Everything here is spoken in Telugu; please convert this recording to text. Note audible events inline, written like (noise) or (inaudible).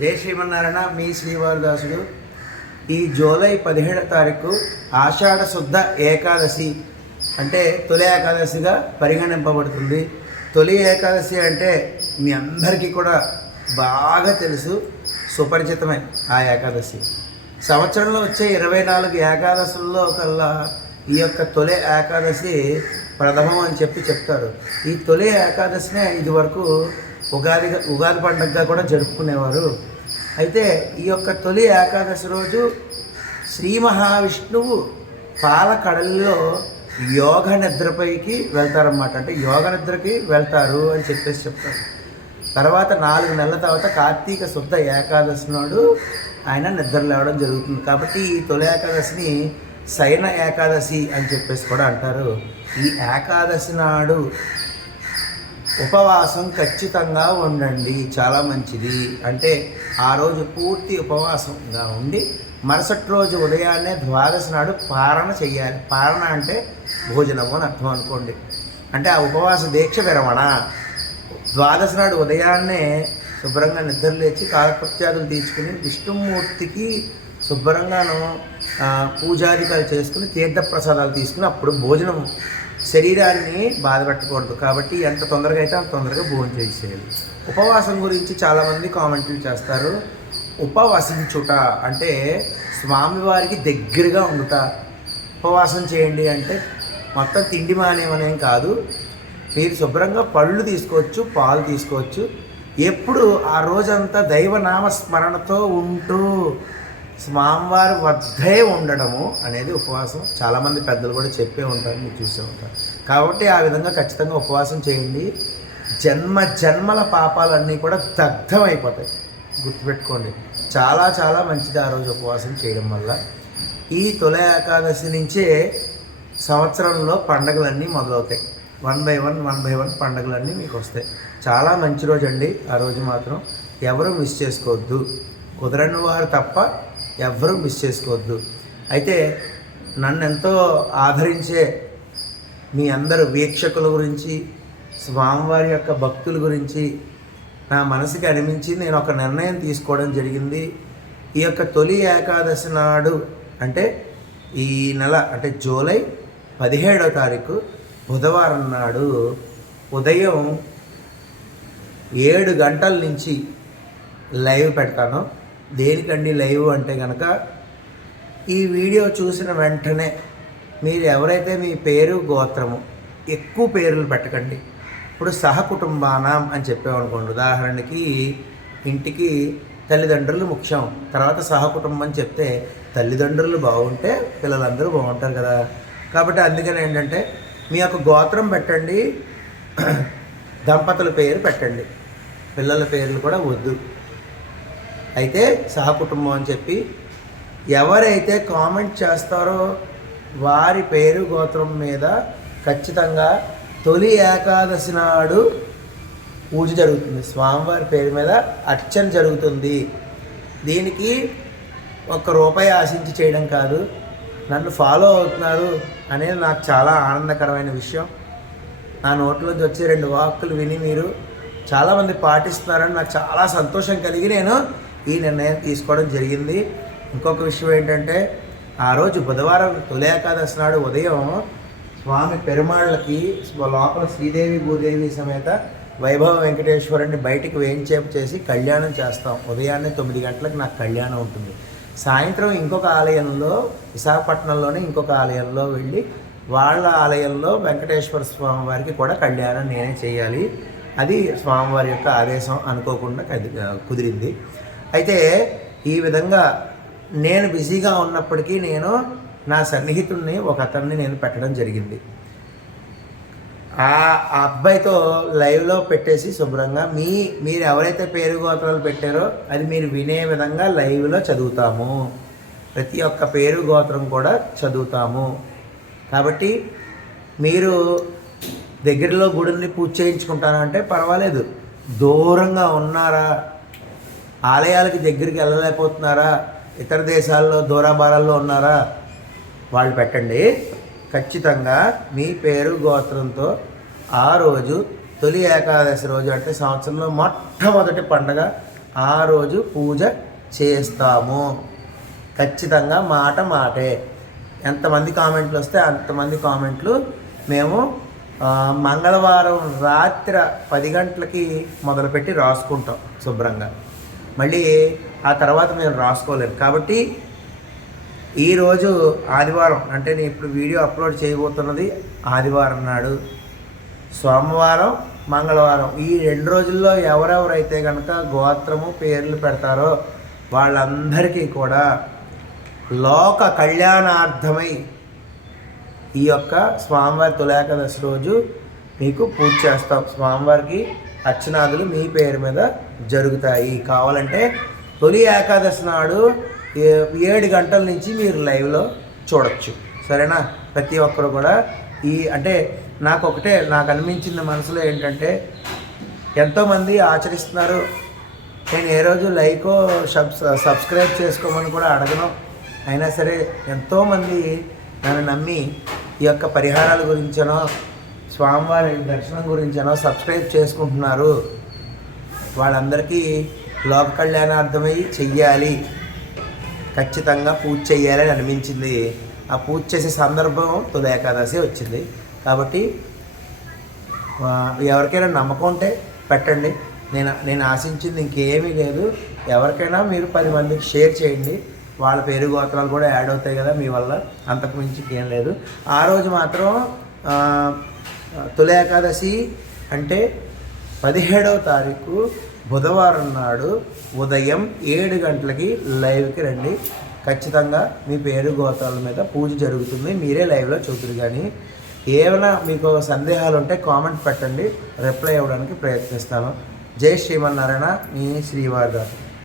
జై శ్రీమన్నారాయణ మీ శ్రీవారదాసుడు? ఈ జూలై పదిహేడవ తారీఖు ఆషాఢ శుద్ధ ఏకాదశి అంటే తొలి ఏకాదశిగా పరిగణింపబడుతుంది. తొలి ఏకాదశి అంటే మీ అందరికీ కూడా బాగా తెలుసు. సుపరిచితమే ఆ ఏకాదశి. సంవత్సరంలో వచ్చే ఇరవై నాలుగు ఏకాదశుల్లో కల్లా ఈ యొక్క తొలి ఏకాదశి ప్రథమం అని చెప్పి చెప్తారు ఈ తొలి ఏకాదశినే ఇదివరకు ఉగాది ఉగాది పండుగగా కూడా జరుపుకునేవారు. అయితే ఈ యొక్క తొలి ఏకాదశి రోజు శ్రీ మహావిష్ణువు పాలకడలిలో యోగ నిద్రపైకి వెళ్తారన్నమాట. అంటే యోగ నిద్రకి వెళ్తారు అని చెప్పేసి చెప్తారు. తర్వాత నాలుగు నెలల తర్వాత కార్తీక శుద్ధ ఏకాదశి నాడు ఆయన నిద్ర లేవడం జరుగుతుంది. కాబట్టి ఈ తొలి ఏకాదశిని శయన ఏకాదశి అని చెప్పేసి కూడా అంటారు. ఈ ఏకాదశి నాడు ఉపవాసం ఖచ్చితంగా ఉండండి చాలా మంచిది. అంటే ఆ రోజు పూర్తి ఉపవాసంగా ఉండి మరుసటి రోజు ఉదయాన్నే ద్వాదశి నాడు పారణ చెయ్యాలి. పారణ అంటే భోజనము అని అర్థం అనుకోండి. అంటే ఆ ఉపవాస దీక్ష విరమణ. ద్వాదశి నాడు ఉదయాన్నే శుభ్రంగా నిద్ర లేచి కాలకృత్యాదులు తీర్చుకుని విష్ణుమూర్తికి శుభ్రంగాను ఆ, పూజాధికాలు చేసుకుని తీర్థప్రసాదాలు తీసుకుని అప్పుడు భోజనం శరీరాన్ని బాధపెట్టకూడదు. కాబట్టి ఎంత తొందరగా అయితే అంత తొందరగా భోజనం చేసేయాలి. ఉపవాసం గురించి చాలామంది కామెంట్లు చేస్తారు. ఉపవసించుట అంటే స్వామివారికి దగ్గరగా ఉండుట. ఉపవాసం చేయండి అంటే మొత్తం తిండి మానేమనేం కాదు. మీరు శుభ్రంగా పళ్ళు తీసుకోవచ్చు పాలు తీసుకోవచ్చు. ఎప్పుడు ఆ రోజంతా దైవనామస్మరణతో ఉంటూ స్వామివారి వద్దే ఉండడము అనేది ఉపవాసం. చాలామంది పెద్దలు కూడా చెప్పే ఉంటారు మీరు చూసే ఉంటారు. కాబట్టి ఆ విధంగా ఖచ్చితంగా ఉపవాసం చేయండి. జన్మ జన్మల పాపాలన్నీ కూడా దగ్ధమైపోతాయి. గుర్తుపెట్టుకోండి. చాలా చాలా మంచిది ఆ రోజు ఉపవాసం చేయడం వల్ల. ఈ తొలి ఏకాదశి నుంచే సంవత్సరంలో పండగలన్నీ మొదలవుతాయి. One by one one by one పండగలన్నీ మీకు వస్తాయి. చాలా మంచి రోజు అండి ఆ రోజు మాత్రం. ఎవరు మిస్ చేసుకోవద్దు. కుదరని వారు తప్ప ఎవ్వరూ మిస్ చేసుకోవద్దు. అయితే నన్ను ఎంతో ఆదరించే మీ అందరు వీక్షకుల గురించి స్వామివారి యొక్క భక్తుల గురించి నా మనసుకి అనిపించి నేను ఒక నిర్ణయం తీసుకోవడం జరిగింది. ఈ యొక్క తొలి ఏకాదశి నాడు అంటే ఈ నెల అంటే జూలై పదిహేడో తారీఖు బుధవారం నాడు ఉదయం ఏడు గంటల నుంచి లైవ్ పెడతాను. దేనికండి లైవ్ అంటే కనుక ఈ వీడియో చూసిన వెంటనే మీరు ఎవరైతే మీ పేరు గోత్రము ఎక్కువ పేర్లు పెట్టకండి. ఇప్పుడు సహకుటుంబానం అని చెప్పామనుకోండి. ఉదాహరణకి ఇంటికి తల్లిదండ్రులు ముఖ్యం. తర్వాత సహకుటుంబం అని చెప్తే తల్లిదండ్రులు బాగుంటే పిల్లలందరూ బాగుంటారు కదా. కాబట్టి అందుకని ఏంటంటే మీ యొక్క గోత్రం పెట్టండి (clears throat) దంపతుల పేరు పెట్టండి. పిల్లల పేర్లు కూడా వద్దు. అయితే సహకుటుంబం అని చెప్పి ఎవరైతే కామెంట్ చేస్తారో వారి పేరు గోత్రం మీద ఖచ్చితంగా తొలి ఏకాదశి నాడు పూజ జరుగుతుంది. స్వామివారి పేరు మీద అర్చన జరుగుతుంది. దీనికి ఒక్క రూపాయి ఆశించి చేయడం కాదు. నన్ను ఫాలో అవుతున్నారు అనేది నాకు చాలా ఆనందకరమైన విషయం. నా నోట్లోంచి వచ్చే రెండు వాక్కులు విని మీరు చాలామంది పాటిస్తున్నారని నాకు చాలా సంతోషం కలిగి నేను ఈ నిర్ణయం తీసుకోవడం జరిగింది. ఇంకొక విషయం ఏంటంటే ఆ రోజు బుధవారం తొలి ఏకాదశి నాడు ఉదయం స్వామి పెరుమాళ్ళకి లోపల శ్రీదేవి భూదేవి సమేత వైభవ వెంకటేశ్వరుని బయటికి వేయించేపు చేసి కళ్యాణం చేస్తాం. ఉదయాన్నే తొమ్మిది గంటలకు నాకు కళ్యాణం ఉంటుంది. సాయంత్రం ఇంకొక ఆలయంలో విశాఖపట్నంలోనే ఇంకొక ఆలయంలో వెళ్ళి వాళ్ళ ఆలయంలో వెంకటేశ్వర స్వామి వారికి కూడా కళ్యాణం నేనే చేయాలి. అది స్వామివారి యొక్క ఆదేశం అనుకోకుండా కుదిరింది. అయితే ఈ విధంగా నేను బిజీగా ఉన్నప్పటికీ నేను నా సన్నిహితుడిని ఒక అతన్ని నేను పెట్టడం జరిగింది. ఆ అబ్బాయితో లైవ్లో పెట్టేసి శుభ్రంగా మీ మీరు ఎవరైతే పేరు గోత్రాలు పెట్టారో అది మీరు వినే విధంగా లైవ్లో చదువుతాము. ప్రతి ఒక్క పేరు గోత్రం కూడా చదువుతాము. కాబట్టి మీరు దగ్గరలో గుడిని పూజ చేయించుకుంటారా అంటే పర్వాలేదు. దూరంగా ఉన్నారా? ఆలయాలకి దగ్గరికి వెళ్ళలేకపోతున్నారా? ఇతర దేశాల్లో దూరాభారాల్లో ఉన్నారా? వాళ్ళు పెట్టండి. ఖచ్చితంగా మీ పేరు గోత్రంతో ఆ రోజు తొలి ఏకాదశి రోజు అంటే సంవత్సరంలో మొట్టమొదటి పండగ ఆ రోజు పూజ చేస్తాము. ఖచ్చితంగా మాట మాటే. ఎంతమంది కామెంట్లు వస్తే అంతమంది కామెంట్లు మేము మంగళవారం రాత్రి పది గంటలకి మొదలుపెట్టి రాసుకుంటాం శుభ్రంగా. మళ్ళీ ఆ తర్వాత మేము రాసుకోలేము కాబట్టి ఈరోజు ఆదివారం అంటే నేను ఇప్పుడు వీడియో అప్లోడ్ చేయబోతున్నది ఆదివారం నాడు. సోమవారం మంగళవారం. ఈ రెండు రోజుల్లో ఎవరెవరైతే కనుక గోత్రము పేర్లు పెడతారో వాళ్ళందరికీ కూడా లోక కళ్యాణార్థమై ఈ యొక్క స్వామివారి తులాకదశి రోజు మీకు పూజ చేస్తాం. స్వామివారికి అర్చనాదులు మీ పేరు మీద జరుగుతాయి. కావాలంటే తొలి ఏకాదశి నాడు ఏ- ఏడు గంటల నుంచి మీరు లైవ్లో చూడొచ్చు. సరేనా? ప్రతి ఒక్కరు కూడా ఈ అంటే నాకు ఒకటే నాకు అనిపించింది మనసులో ఏంటంటే ఎంతోమంది ఆచరిస్తున్నారు. నేను ఏ రోజు లైకో సబ్ సబ్స్క్రైబ్ చేసుకోమని కూడా అడగను. అయినా సరే ఎంతోమంది నన్ను నమ్మి ఈ యొక్క పరిహారాల గురించనో స్వామివారి దర్శనం గురించనో సబ్స్క్రైబ్ చేసుకుంటున్నారు. వాళ్ళందరికీ లోక కళ్యాణార్థమై చెయ్యాలి. ఖచ్చితంగా పూజ చేయాలని అనిపించింది. ఆ పూజ చేసే సందర్భం తొలి ఏకాదశి వచ్చింది. కాబట్టి ఎవరికైనా నమ్మకం ఉంటే పెట్టండి. నేను నేను ఆశించింది ఇంకేమీ లేదు. ఎవరికైనా మీరు పది మందికి షేర్ చేయండి. వాళ్ళ పేరు గోత్రాలు కూడా యాడ్ అవుతాయి కదా మీ వల్ల. అంతకు మించి ఏం లేదు. ఆ రోజు మాత్రం తొలి ఏకాదశి అంటే పదిహేడవ తారీఖు బుధవారం నాడు ఉదయం ఏడు గంటలకి లైవ్కి రండి. ఖచ్చితంగా మీ పేరు గోత్రాల మీద పూజ జరుగుతుంది. మీరే లైవ్లో చూద్దరు కానీ ఏమైనా మీకు సందేహాలు ఉంటే కామెంట్ పెట్టండి. రిప్లై ఇవ్వడానికి ప్రయత్నిస్తాను. జై శ్రీమన్నారాయణ మీ శ్రీవారి గారు